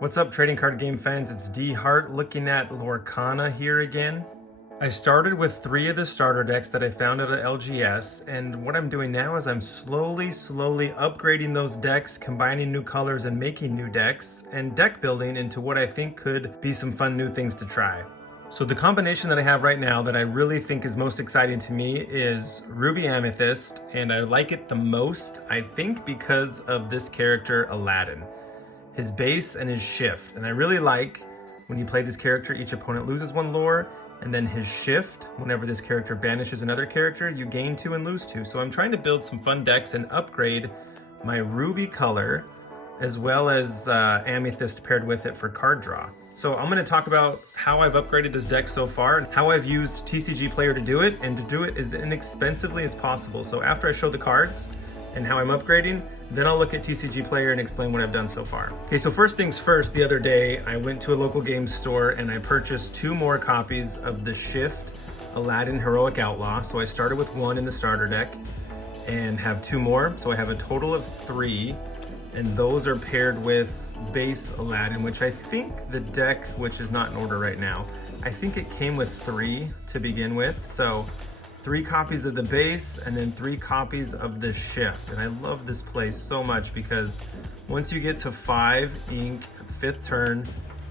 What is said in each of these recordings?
What's up, trading card game fans? It's D Hart looking at Lorcana here again. I started with 3 of the starter decks that I found at LGS, and what I'm doing now is I'm slowly upgrading those decks, combining new colors and making new decks, and deck building into what I think could be some fun new things to try. So the combination that I have right now that I really think is most exciting to me is Ruby Amethyst, and I like it the most, I think, because of this character, Aladdin. His base and his shift. And I really like when you play this character, each opponent loses 1 lore, and then his shift, whenever this character banishes another character, you gain 2 and lose 2. So I'm trying to build some fun decks and upgrade my Ruby color, as well as Amethyst paired with it for card draw. So I'm going to talk about how I've upgraded this deck so far, and how I've used TCG Player to do it, and to do it as inexpensively as possible. So after I show the cards and how I'm upgrading, then I'll look at TCG Player and explain what I've done so far. Okay, so first things first, the other day I went to a local game store and I purchased 2 more copies of the Shift Aladdin Heroic Outlaw. So I started with 1 in the starter deck and have 2 more. So I have a total of 3, and those are paired with base Aladdin, which I think the deck, which is not in order right now, I think it came with 3 to begin with. So 3 copies of the base and then 3 copies of the shift. And I love this play so much because once you get to 5 ink, 5th turn,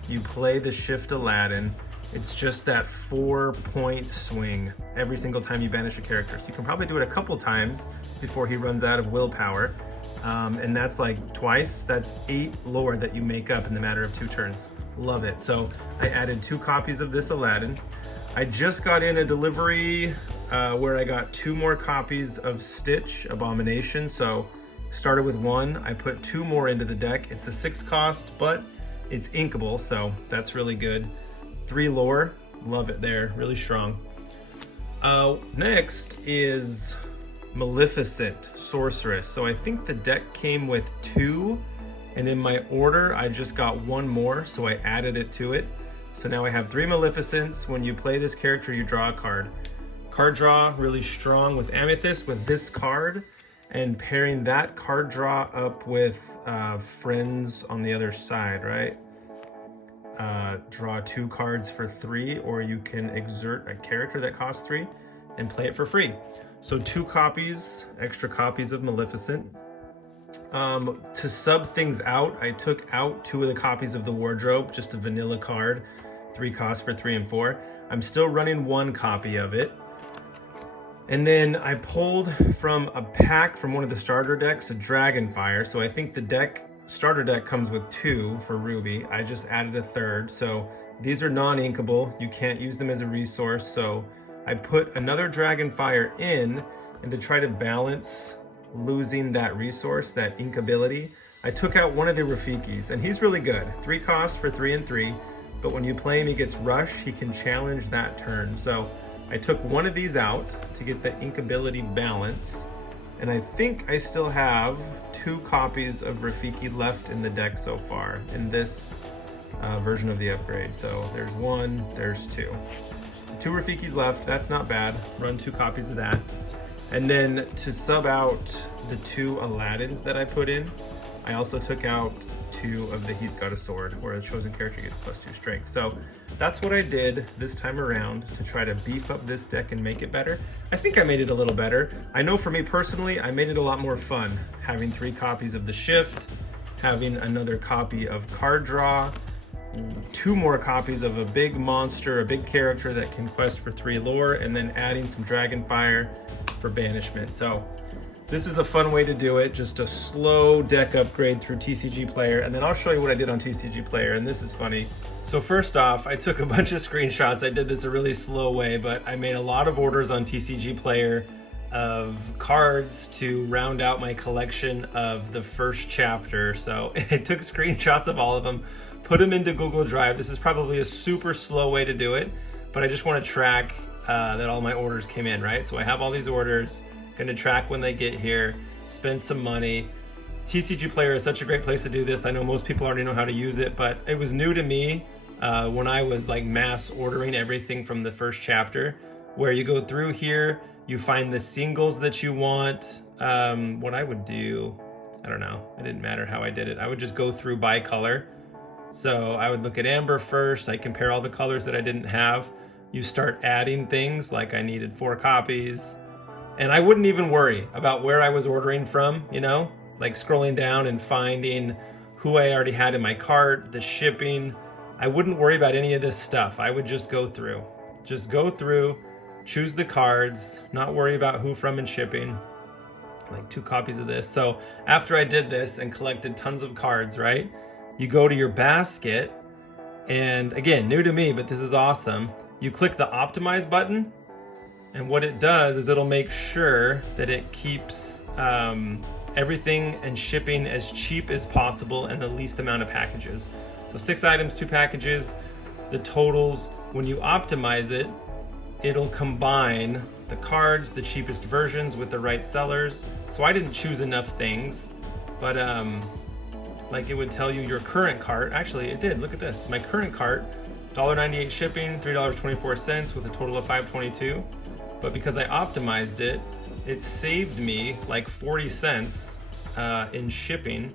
you play the shift Aladdin. It's just that 4-point swing every single time you banish a character. So you can probably do it a couple times before he runs out of willpower. And that's like twice. That's 8 lore that you make up in the matter of 2 turns. Love it. So I added 2 copies of this Aladdin. I just got in a delivery where I got 2 more copies of Stitch Abomination. So started with 1, I put 2 more into the deck. It's a 6 cost, but it's inkable, so that's really good. 3 lore, love it there, really strong. Next is Maleficent Sorceress. So I think the deck came with 2, and in my order I just got 1 more, so I added it to it. So now I have 3 Maleficents. When you play this character, you draw a card. Card draw, really strong with Amethyst with this card, and pairing that card draw up with Friends on the other side, right? Draw 2 cards for 3, or you can exert a character that costs 3 and play it for free. So 2 copies, extra copies of Maleficent. To sub things out, I took out 2 of the copies of the Wardrobe, just a vanilla card, 3 costs for 3 and 4. I'm still running 1 copy of it. And then I pulled from a pack from one of the starter decks, a Dragonfire. So I think the starter deck comes with 2 for Ruby. I just added a 3rd. So these are non-inkable. You can't use them as a resource. So I put another Dragonfire in, and to try to balance losing that resource, that inkability, I took out one of the Rafikis, and he's really good. 3 costs for 3 and 3, but when you play him, he gets Rush. He can challenge that turn. So I took one of these out to get the inkability balance, and I think I still have 2 copies of Rafiki left in the deck so far in this version of the upgrade. So there's 1, there's 2. 2 Rafikis left, that's not bad. Run 2 copies of that. And then to sub out the 2 Aladdins that I put in, I also took out 2 of the He's Got a Sword, where a chosen character gets +2 strength. So that's what I did this time around to try to beef up this deck and make it better. I think I made it a little better. I know for me personally, I made it a lot more fun, having 3 copies of the Shift, having another copy of Card Draw, 2 more copies of a big monster, a big character that can quest for 3 lore, and then adding some Dragonfire for banishment. So this is a fun way to do it, just a slow deck upgrade through TCG Player, and then I'll show you what I did on TCG Player, and this is funny. So first off, I took a bunch of screenshots. I did this a really slow way, but I made a lot of orders on TCG Player of cards to round out my collection of the first chapter. So I took screenshots of all of them, put them into Google Drive. This is probably a super slow way to do it, but I just want to track that all my orders came in, right? So I have all these orders, gonna track when they get here, spend some money. TCG Player is such a great place to do this. I know most people already know how to use it, but it was new to me when I was like mass ordering everything from the first chapter, where you go through here, you find the singles that you want. What I would do, I don't know, it didn't matter how I did it. I would just go through by color So I would look at Amber first, I compare all the colors that I didn't have. You start adding things like I needed 4 copies. And I wouldn't even worry about where I was ordering from, you know, like scrolling down and finding who I already had in my cart, the shipping. I wouldn't worry about any of this stuff. I would just go through, choose the cards, not worry about who from and shipping, like 2 copies of this. So after I did this and collected tons of cards, right? You go to your basket, and again, new to me, but this is awesome. You click the optimize button, and what it does is it'll make sure that it keeps everything and shipping as cheap as possible and the least amount of packages. So 6 items, 2 packages, the totals. When you optimize it, it'll combine the cards, the cheapest versions with the right sellers. So I didn't choose enough things, but like it would tell you your current cart. Actually, it did. Look at this. My current cart, $1.98 shipping, $3.24 with a total of $5.22. But because I optimized it, it saved me like 40 cents in shipping,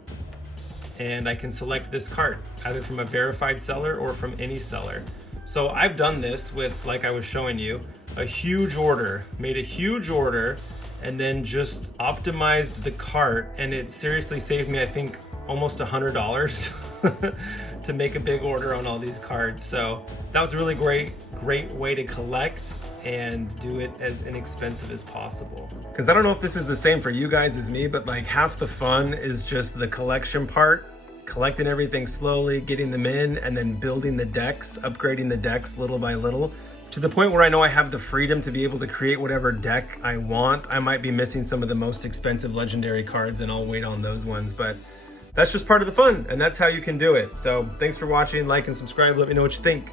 and I can select this cart either from a verified seller or from any seller. So I've done this with, like I was showing you, a huge order, made a huge order, and then just optimized the cart, and it seriously saved me, I think, almost $100 to make a big order on all these cards. So that was a really great way to collect and do it as inexpensive as possible. Because I don't know if this is the same for you guys as me, but like half the fun is just the collection part, collecting everything slowly, getting them in, and then building the decks, upgrading the decks little by little, to the point where I know I have the freedom to be able to create whatever deck I want. I might be missing some of the most expensive legendary cards, and I'll wait on those ones, but that's just part of the fun, and that's how you can do it. So thanks for watching, like and subscribe, let me know what you think.